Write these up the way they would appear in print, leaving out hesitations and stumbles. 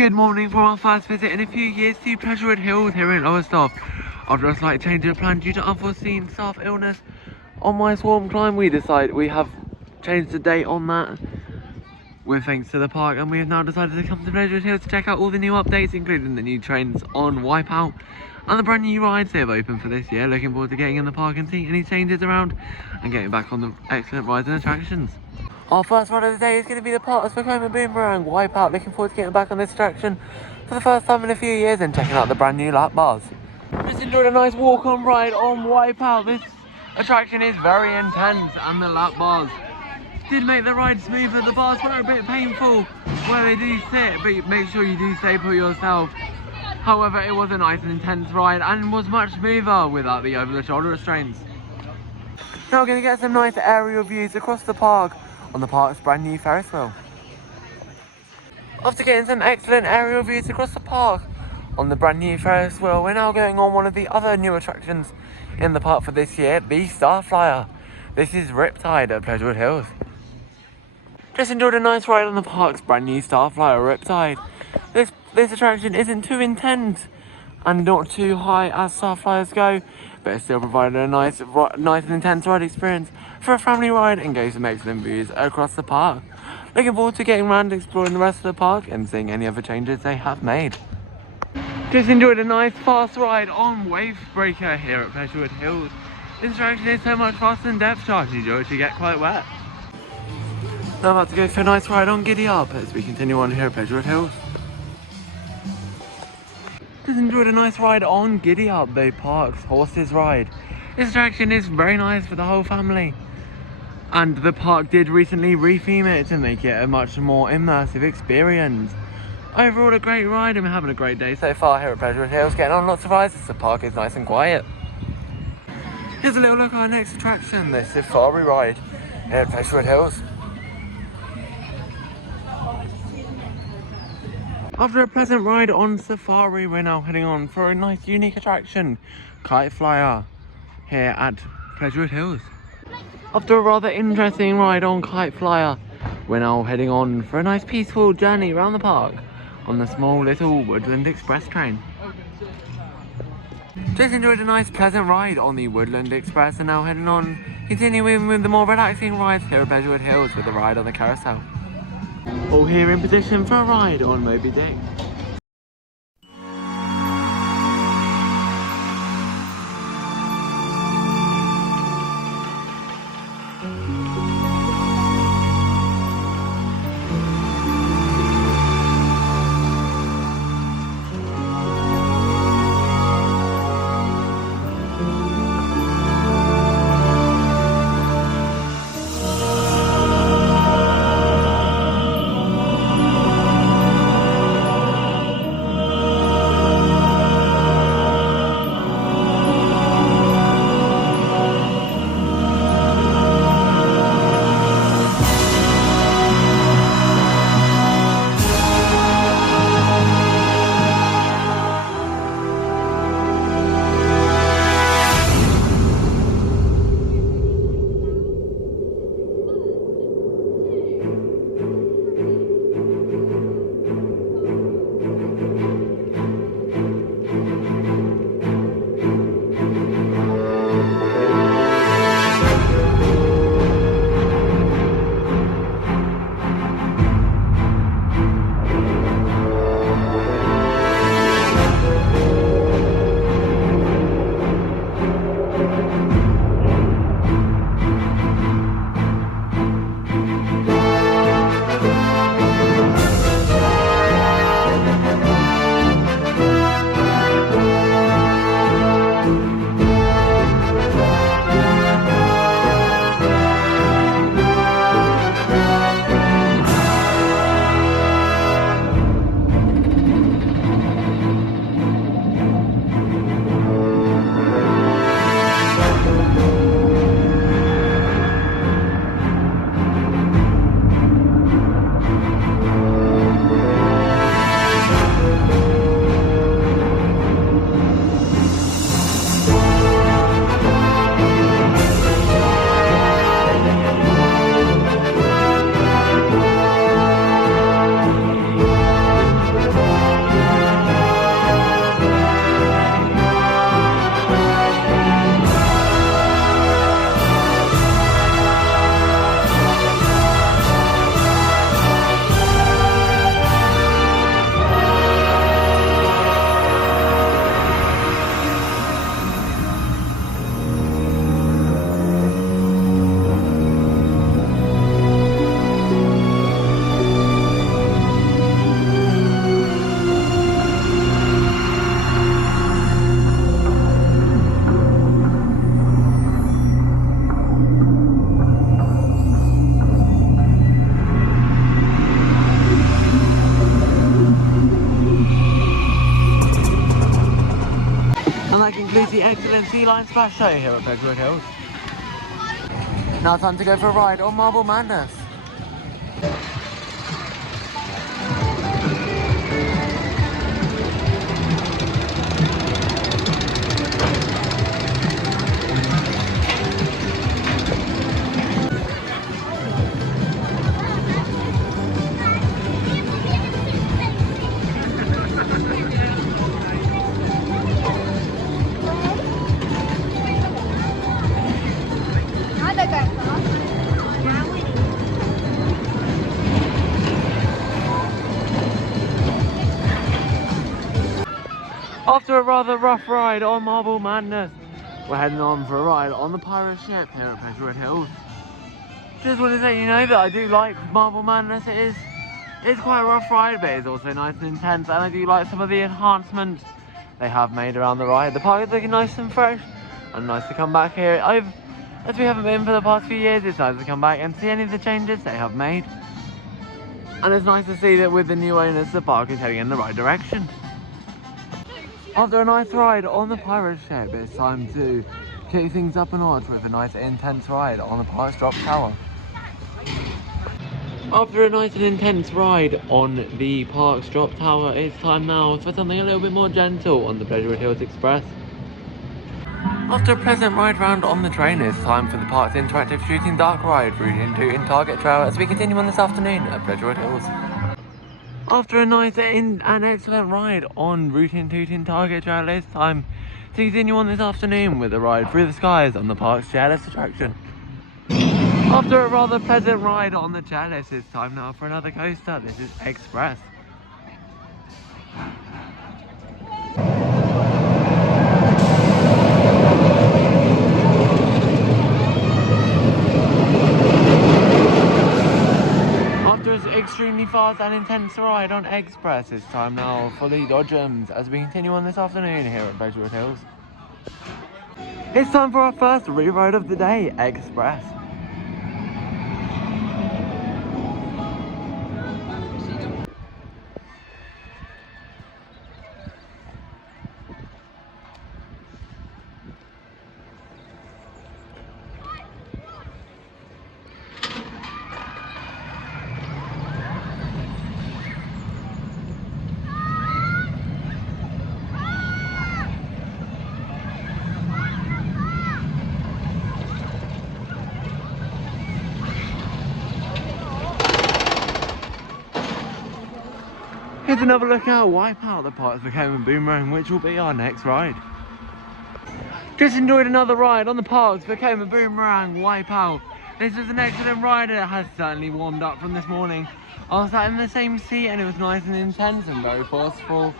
Good morning from our first visit in a few years to Pleasurewood Hills here in Lowestoft. After a slight change of plan due to unforeseen staff illness on my swarm climb, we have changed the date on that with thanks to the park, and we have now decided to come to Pleasurewood Hills to check out all the new updates, including the new trains on Wipeout and the brand new rides they have opened for this year. Looking forward to getting in the park and seeing any changes around and getting back on the excellent rides and attractions. Our first ride of the day is going to be the Partners for Climb and Boomerang Wipeout. Looking forward to getting back on this attraction for the first time in a few years and checking out the brand new lap bars. Just enjoyed a nice walk-on ride on Wipeout. This attraction is very intense and the lap bars did make the ride smoother. The bars were a bit painful where they do sit, but make sure you do stay put yourself. However, it was a nice and intense ride and was much smoother without the over-the-shoulder restraints. Now we're going to get some nice aerial views across the park on the park's brand new Ferris wheel. After getting some excellent aerial views across the park on the brand new Ferris wheel, we're now going on one of the other new attractions in the park for this year, the Starflyer. This is Riptide at Pleasurewood Hills. Just enjoyed a nice ride on the park's brand new Starflyer Riptide. This attraction isn't too intense and not too high as Starflyers go, but it still provided a nice and intense ride experience for a family ride and gave some excellent views across the park. Looking forward to getting around exploring the rest of the park and seeing any other changes they have made. Just enjoyed a nice fast ride on Wave Breaker here at Pleasurewood Hills. This attraction is so much faster than depth charge, you enjoy it to get quite wet. Now I'm about to go for a nice ride on Giddy Up as we continue on here at Pleasurewood Hills. Just enjoyed a nice ride on Giddy Up, the park's horses ride. This attraction is very nice for the whole family, and the park did recently retheme it to make it a much more immersive experience. Overall a great ride, and we're having a great day so far here at Pleasurewood Hills, getting on lots of rides as the park is nice and quiet. Here's a little look at our next attraction, the Safari ride here at Pleasurewood Hills. After a pleasant ride on Safari, we're now heading on for a nice unique attraction, Kite Flyer, here at Pleasurewood Hills. After a rather interesting ride on Kite Flyer, we're now heading on for a nice peaceful journey around the park on the small little Woodland Express train. Just enjoyed a nice pleasant ride on the Woodland Express and now heading on, continuing with the more relaxing rides here at Pleasurewood Hills with the ride on the carousel. All here in position for a ride on Moby Dick. excellent sea lion splash show here at Pleasurewood Hills. Now time to go for a ride on Marble Madness. After a rather rough ride on Marble Madness, we're heading on for a ride on the pirate ship here at Pleasurewood Hills. Just want to let you know that I do like Marble Madness. It's quite a rough ride, but it's also nice and intense, and I do like some of the enhancements they have made around the ride. The park is looking nice and fresh, and nice to come back here. As we haven't been for the past few years, it's nice to come back and see any of the changes they have made. And it's nice to see that with the new owners, the park is heading in the right direction. After a nice ride on the pirate ship, it's time to kick things up a notch with a nice intense ride on the park's drop tower. After a nice and intense ride on the park's drop tower, it's time now for something a little bit more gentle on the Pleasurewood Hills Express. After a pleasant ride round on the train, it's time for the park's interactive shooting dark ride route into Target Trail as we continue on this afternoon at Pleasurewood Hills. After a nice and excellent ride on Rootin' Tootin' Target Trail, it's time to continue on this afternoon with a ride through the skies on the park's chairlift attraction. After a rather pleasant ride on the chairlift, it's time now for another coaster. This is Express. Extremely fast and intense ride on Express. It's time now for the Dodgems as we continue on this afternoon here at Pleasurewood Hills. It's time for our first re-ride of the day, Express. Here's another look at Wipeout, the park's became a boomerang, which will be our next ride. Just enjoyed another ride on the park's became a boomerang Wipeout. This was an excellent ride and it has certainly warmed up from this morning. I was sat in the same seat and it was nice and intense and very forceful,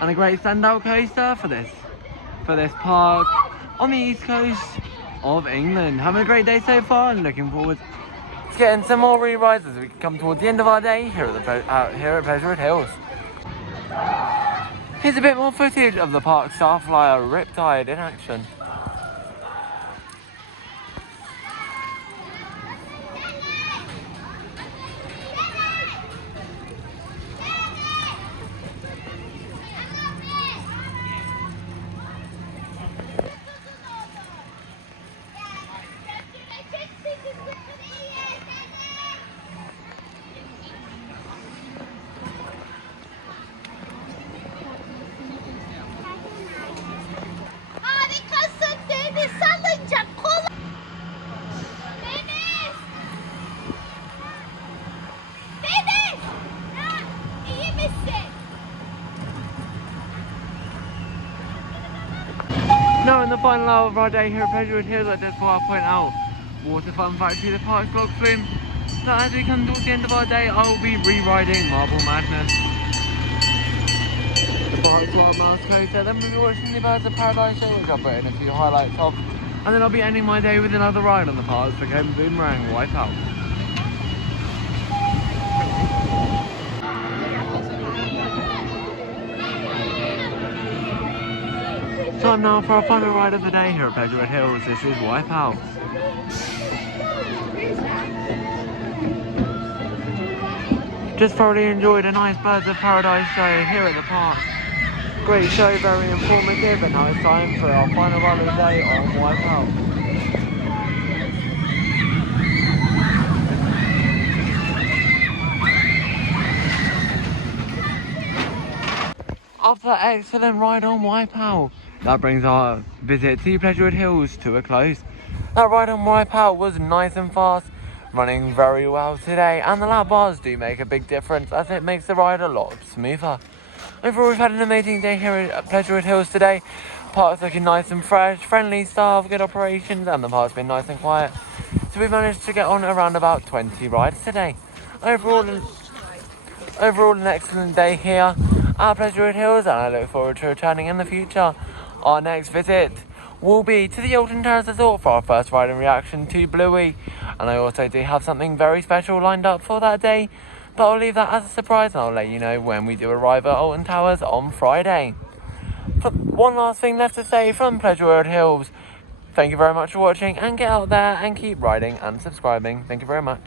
and a great standout coaster for this park on the east coast of England. Having a great day so far and looking forward to getting some more re-rides as we come towards the end of our day here at Pleasurewood Hills. Here's a bit more footage of the park Starflyer Riptide in action. Now in the final hour of our day here at Pleasurewood Hills, I just want to point out Water Fun Factory, the park's log flume. So as we come towards the end of our day, I will be re-riding Marble Madness, the park's Wild Mouse Coaster, then we'll be watching the Birds of Paradise show, which I'll put in a few highlights of, and then I'll be ending my day with another ride on the park's became boomerang Wipeout. Time now for our final ride of the day here at Pleasurewood Hills. This is Wipeout. Just thoroughly enjoyed a nice Birds of Paradise show here at the park. great show, very informative, and now it's time for our final ride of the day on Wipeout. After that excellent ride on Wipeout, that brings our visit to Pleasurewood Hills to a close. That ride on Wipeout was nice and fast, running very well today, and the lap bars do make a big difference as it makes the ride a lot smoother. Overall, we've had an amazing day here at Pleasurewood Hills today. Park's looking nice and fresh, friendly staff, good operations, and the park's been nice and quiet. So we've managed to get on around about 20 rides today. Overall an excellent day here at Pleasurewood Hills, and I look forward to returning in the future. Our next visit will be to the Alton Terrace Resort for our first ride and reaction to Bluey, and I also do have something very special lined up for that day, but I'll leave that as a surprise and I'll let you know when we do arrive at Alton Towers on Friday. But one last thing left to say from Pleasurewood Hills. Thank you very much for watching, and get out there and keep riding and subscribing. Thank you very much.